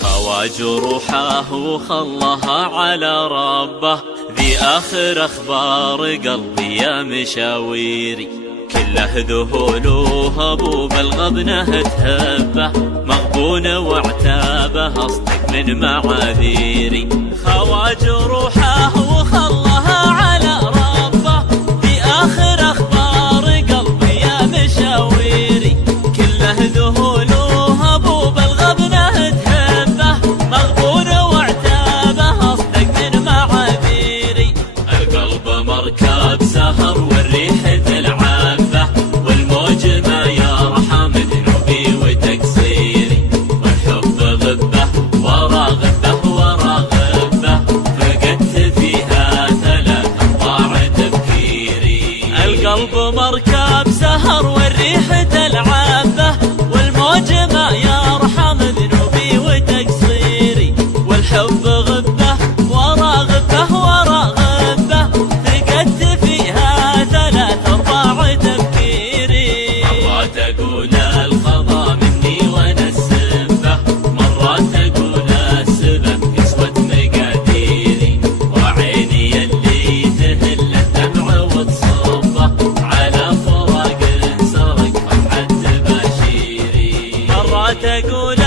خواج روحه وخلها على ربه، ذي آخر أخبار قلبي يا مشاويري. كله ذهول وهبوب الغبنة تهبه، مغبونة وعتابه أصدق من معاذيري. خواج روحه وخلها على ربه، ذي آخر أخبار قلبي يا مشاويري. كله ذهول وهبوب الغبنة تهبه، مغبونة وعتابه أصدق من معاذيري. القلب مركب سهر والريح تلعبه، والموج ما يرحم ذنوبي وتقصيري. والحب غبه ورا غبه ورا غبه، فقدت فيها ثلاث أنواع تفكيري. القلب مركب سهر والريح تلعبه، والموج ما يرحم ذنوبي وتقصيري. والحب غبه ورا غبه ورا غبه، فقدت فيها ثلاث أرباع تفكيري. مرات أقول القضاء مني وأنا السبة، مرات أقول السبب قسوة مقاديري. وعيني اللي تهل الدمع وتصبه، على فراق سرق فرحة تباشيري. مرات أقول